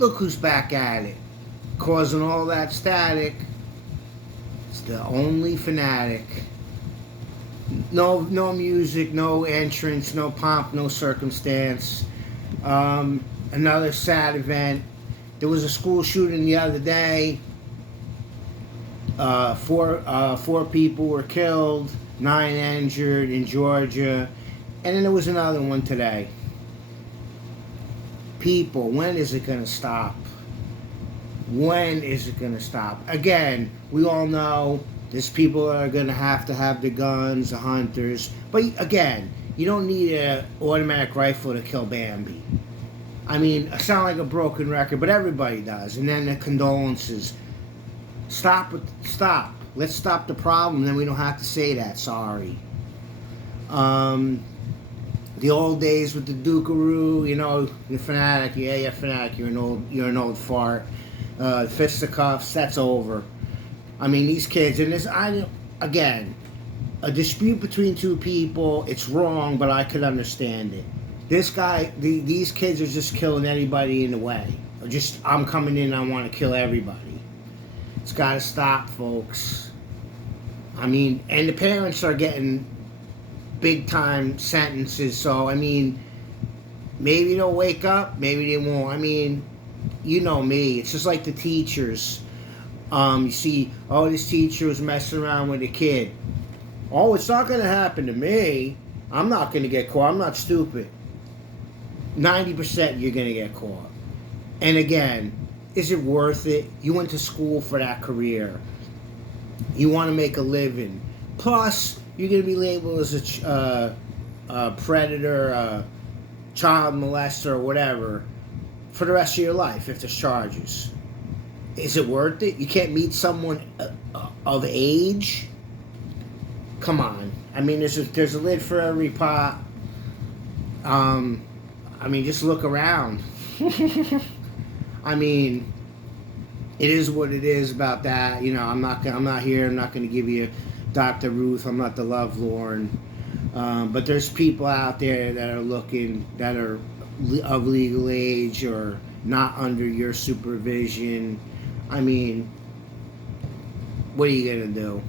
look who's back at it, causing all that static. It's the only Fanatic. No music, no entrance, no pomp, no circumstance. Another sad event. There was a school shooting the other day. Four people were killed, 9 injured in Georgia, and then there was another one today. People, when is it going to stop? When is it going to stop? Again, we all know there's people that are going to have the guns, the hunters. But again, you don't need an automatic rifle to kill Bambi. I mean, I sound like a broken record, but everybody does. And then the condolences. Stop. Let's stop the problem. Then we don't have to say that. Sorry. The old days with the Dukaroo, you know, the Fanatic. Yeah, you're Fanatic. You're an old fart. Fisticuffs. That's over. I mean, these kids, and again, a dispute between two people, it's wrong, but I could understand it. This guy, these kids are just killing anybody in the way. Or just, I'm coming in, I want to kill everybody. It's got to stop, folks. I mean, and the parents are getting big time sentences, so, I mean, maybe they'll wake up, maybe they won't. I mean, you know me, it's just like the teachers. You see, oh, this teacher was messing around with a kid. Oh, it's not going to happen to me. I'm not going to get caught. I'm not stupid. 90% you're going to get caught. And again, is it worth it? You went to school for that career. You want to make a living. Plus, you're going to be labeled as a predator, a child molester, or whatever for the rest of your life if there's charges. Is it worth it? You can't meet someone of age? Come on. I mean, there's a lid for every pot. I mean, just look around. I mean, it is what it is about that. You know, I'm not here. I'm not going to give you Dr. Ruth. I'm not the lovelorn. But there's people out there that are looking, that are of legal age or not under your supervision. I mean, what are you going to do?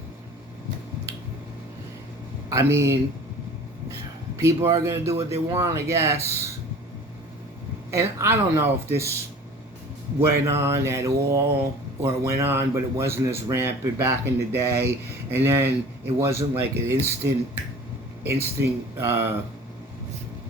I mean, people are going to do what they want, I guess. And I don't know if this went on at all, or it went on, but it wasn't as rampant back in the day. And then it wasn't like an instant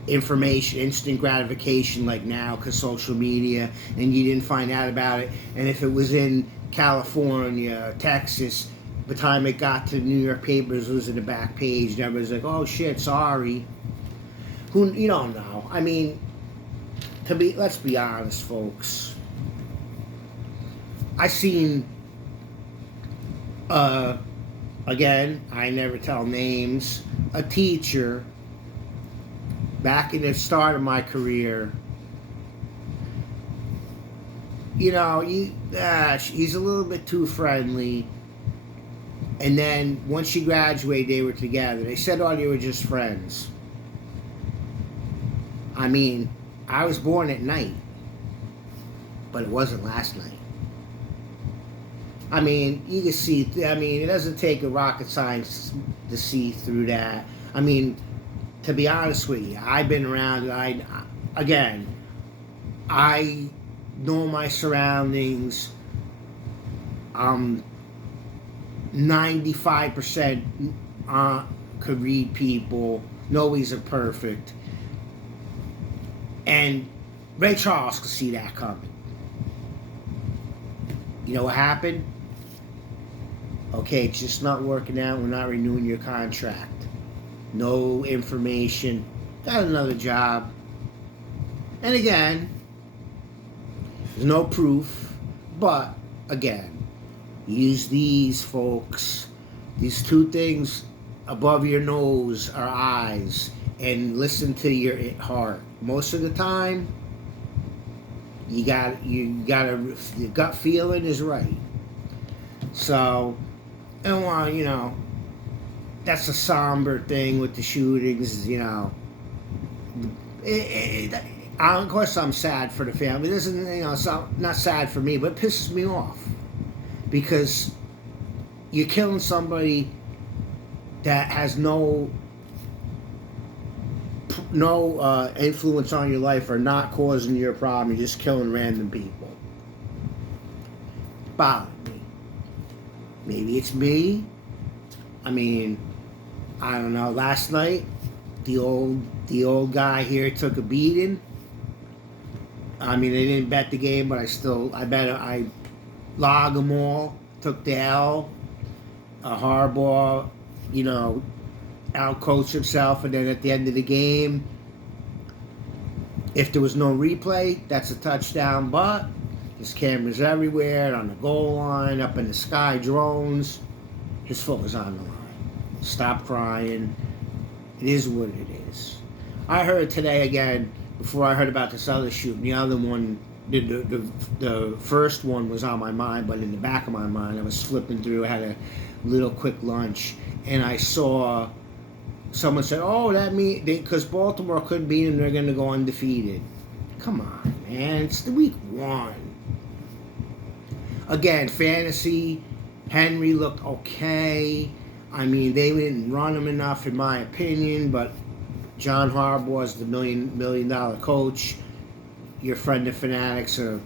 information, instant gratification like now, because social media, and you didn't find out about it. And if it was in California, Texas, by the time it got to the New York papers, it was in the back page, and everybody's like, oh shit, sorry. You don't know. I mean, let's be honest, folks. I seen, again, I never tell names, a teacher back in the start of my career. You know, he's a little bit too friendly. And then once she graduated, they were together. They said, oh, they were just friends. I mean, I was born at night, but it wasn't last night. I mean, you can see, I mean, it doesn't take a rocket science to see through that. I mean, to be honest with you, I've been around, I know my surroundings. 95% could read people. Nobody's perfect. And Ray Charles could see that coming. You know what happened? Okay, it's just not working out. We're not renewing your contract. No information. Got another job. And again, there's no proof. But again, use these, folks. These two things above your nose are eyes. And listen to your heart. Most of the time, your gut feeling is right. So, and well, you know, that's a somber thing with the shootings. You know, Of course, I'm sad for the family. This isn't, it's not sad for me, but it pisses me off because you're killing somebody that has no influence on your life or not causing you a problem. You're just killing random people. Bothered me. Maybe it's me. I mean, I don't know. Last night, the old guy here took a beating. I mean, they didn't bet the game, but I logged them all. Took the L. Harbaugh, outcoached himself, and then at the end of the game, if there was no replay, that's a touchdown. But there's cameras everywhere, on the goal line, up in the sky, drones. His foot was on the line. Stop crying. It is what it is. I heard today again, before I heard about this other shooting, the other one, the first one was on my mind, but in the back of my mind, I was flipping through, I had a little quick lunch, and I saw someone said, oh, that means, because Baltimore couldn't beat them, they're going to go undefeated. Come on, man. It's the week 1. Again, fantasy, Henry looked okay. I mean, they didn't run him enough, in my opinion, but John Harbaugh is the million dollar coach. Your friend the Fanatics are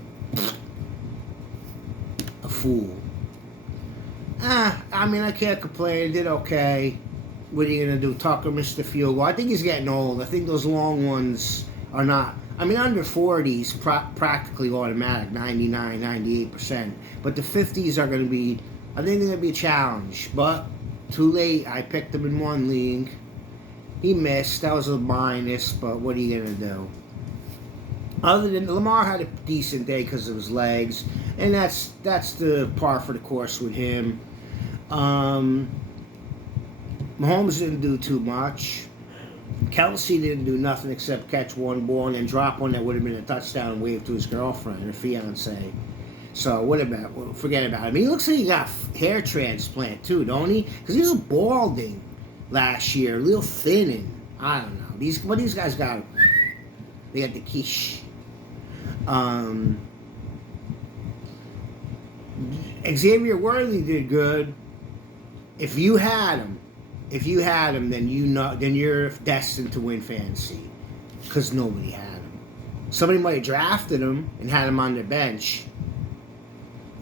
a fool. I mean, I can't complain. Did okay. What are you going to do? Tucker missed the field goal. I think he's getting old. I think those long ones are not. I mean, under 40s, practically automatic, 99, 98%. But the 50s are going to be, I think they're going to be a challenge. But too late. I picked him in one league. He missed. That was a minus, but what are you going to do? Other than Lamar had a decent day because of his legs, and that's the par for the course with him. Mahomes didn't do too much. Kelsey didn't do nothing except catch one ball and then drop one that would have been a touchdown and wave to his girlfriend or fiance. So forget about him. He looks like he got a hair transplant too, don't he? Because he was balding last year, a little thinning. I don't know. These guys got, they got the quiche. Xavier Worthy did good. If you had him, then you're destined to win fantasy, because nobody had him. Somebody might have drafted him and had him on their bench.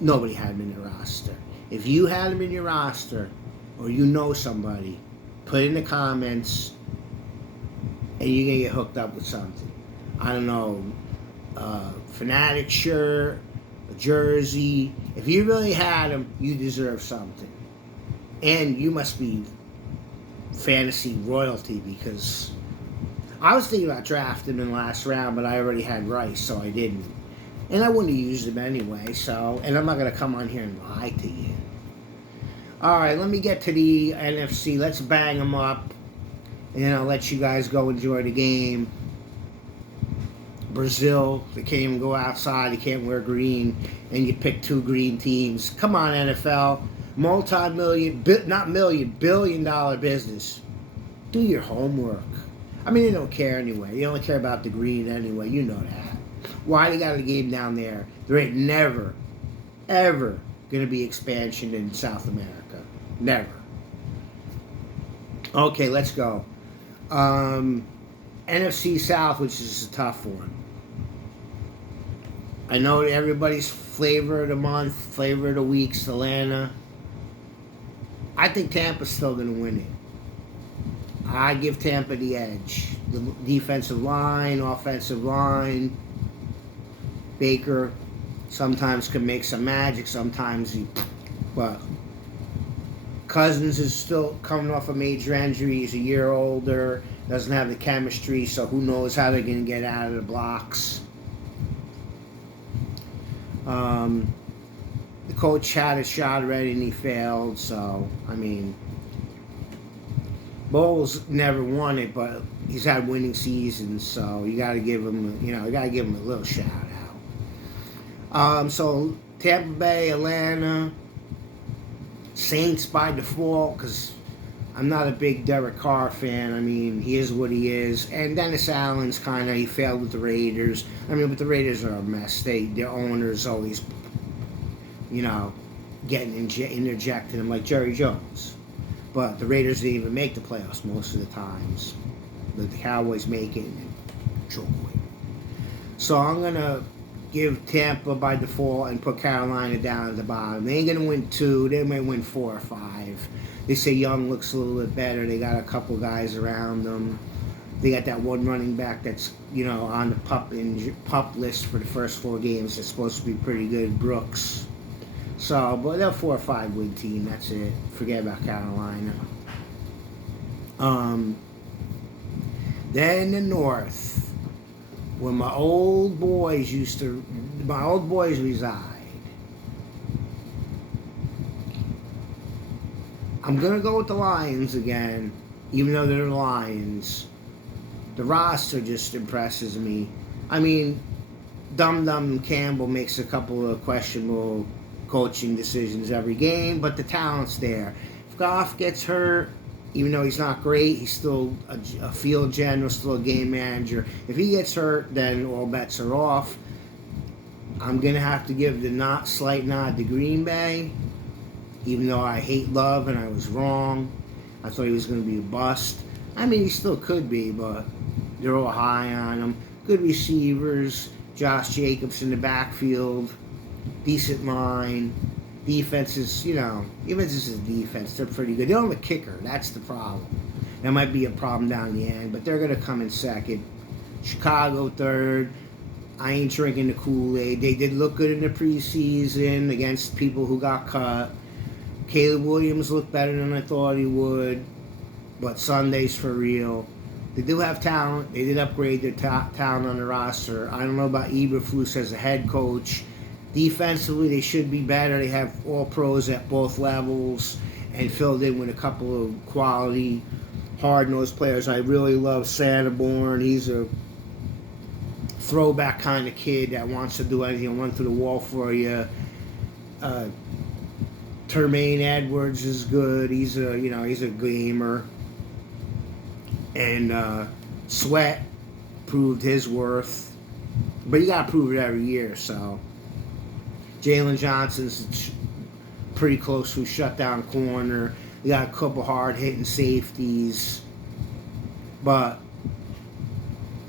Nobody had him in their roster. If you had him in your roster, or you know somebody, put in the comments, and you're gonna get hooked up with something. I don't know, Fanatic shirt, a jersey. If you really had him, you deserve something. And you must be fantasy royalty, because I was thinking about drafting him in the last round, but I already had Rice, so I didn't. And I wouldn't have used him anyway, and I'm not going to come on here and lie to you. All right, let me get to the NFC. Let's bang them up, and I'll let you guys go enjoy the game. Brazil, they can't even go outside, they can't wear green, and you pick 2 green teams. Come on, NFL. Billion-dollar business. Do your homework. I mean, they don't care anyway. They only care about the green anyway. You know that. Why they got a game down there? There ain't never, ever going to be expansion in South America. Never. Okay, let's go. NFC South, which is a tough one. I know everybody's flavor of the month, flavor of the week's Atlanta. I think Tampa's still going to win it. I give Tampa the edge. The defensive line, offensive line. Baker sometimes can make some magic, but Cousins is still coming off a major injury. He's a year older, doesn't have the chemistry, so who knows how they're going to get out of the blocks. The coach had a shot already and he failed, so, I mean, Bowles never won it, but he's had winning seasons, so you got to give him, a little shout out. So Tampa Bay, Atlanta, Saints by default, because I'm not a big Derek Carr fan. I mean, he is what he is. And Dennis Allen's he failed with the Raiders. I mean, but the Raiders are a mess. Their owners always, you know, getting interjecting him like Jerry Jones. But the Raiders didn't even make the playoffs most of the times. The Cowboys make it and choke away. So I'm going to give Tampa by default and put Carolina down at the bottom. They ain't going to win 2. They might win 4 or 5. They say Young looks a little bit better. They got a couple guys around them. They got that one running back that's, you know, on the pup list for the first 4 games. It's supposed to be pretty good, Brooks. So, but they're a 4 or 5 win team. That's it. Forget about Carolina. Then the North, where my old boys reside. I'm gonna go with the Lions again, even though they're the Lions. The roster just impresses me. I mean, Dum Campbell makes a couple of questionable coaching decisions every game, but the talent's there. If Goff gets hurt, even though he's not great, he's still a field general, still a game manager. If he gets hurt, then all bets are off. I'm going to have to give the slight nod to Green Bay, even though I hate Love and I was wrong. I thought he was going to be a bust. I mean, he still could be, but they're all high on him. Good receivers, Josh Jacobs in the backfield, decent line. Defense is, you know, even this is defense, they're pretty good. They don't have a kicker. That's the problem. That might be a problem down the end, but they're going to come in second. Chicago third. I ain't drinking the Kool-Aid. They did look good in the preseason against people who got cut. Caleb Williams looked better than I thought he would, but Sunday's for real. They do have talent. They did upgrade their talent on the roster. I don't know about Eberflus as a head coach. Defensively, they should be better. They have all pros at both levels and filled in with a couple of quality, hard-nosed players. I really love Sanborn. He's a throwback kind of kid that wants to do anything and run through the wall for you. Termaine Edwards is good. He's a gamer. And Sweat proved his worth. But you got to prove it every year, so. Jalen Johnson's pretty close to shutdown corner. You got a couple hard-hitting safeties. But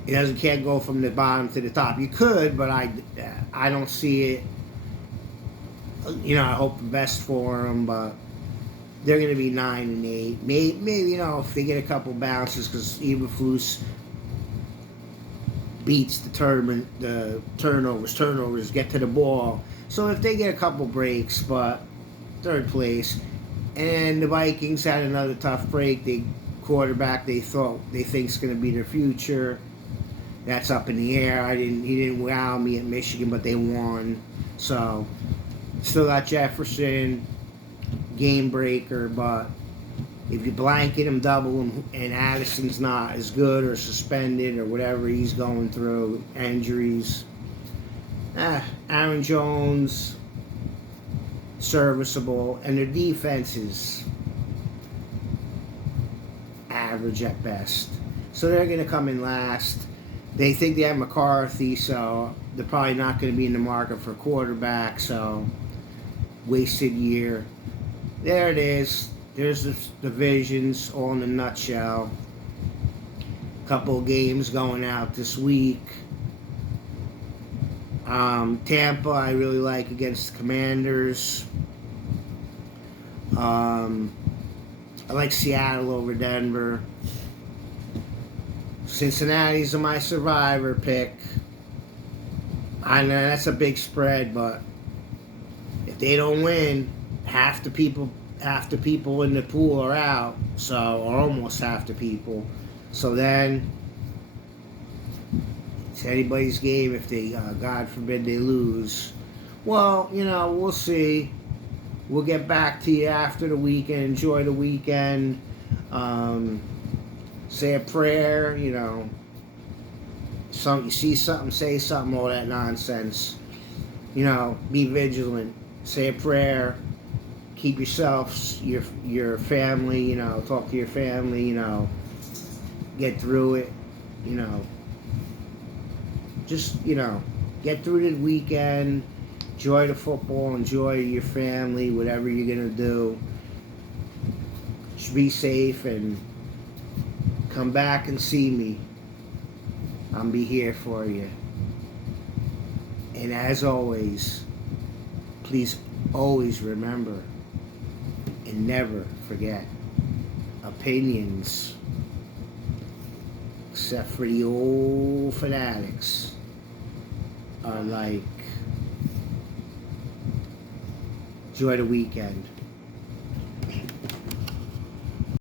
it can't go from the bottom to the top. You could, but I don't see it. You know, I hope the best for them, but they're going to be 9-8. Maybe, you know, if they get a couple bounces, because Eberflus beats the turnovers, get to the ball. So if they get a couple breaks, but third place. And the Vikings had another tough break. The quarterback they think's going to be their future. That's up in the air. He didn't wow me at Michigan, but they won. So still got Jefferson, game breaker, but if you blanket him, double him, and Addison's not as good or suspended or whatever he's going through, injuries. Aaron Jones, serviceable, and their defense is average at best. So they're going to come in last. They think they have McCarthy, so they're probably not going to be in the market for a quarterback, so wasted year. There it is. There's the divisions all in a nutshell. Couple of games going out this week. Tampa, I really like against the Commanders. I like Seattle over Denver. Cincinnati's my survivor pick. I know that's a big spread, but if they don't win, half the people in the pool are out, or almost half the people. So then it's anybody's game if they, God forbid, they lose. Well, you know, we'll see. We'll get back to you after the weekend. Enjoy the weekend. Say a prayer, you know. You see something, say something, all that nonsense. You know, be vigilant. Say a prayer. keep yourself, your family, talk to your family, get through it, you know, just, get through the weekend, enjoy the football, enjoy your family, whatever you're going to do. Just be safe and come back and see me. I'll be here for you. And as always, please always remember and never forget, opinions, except for the old fanatics, are like, enjoy the weekend.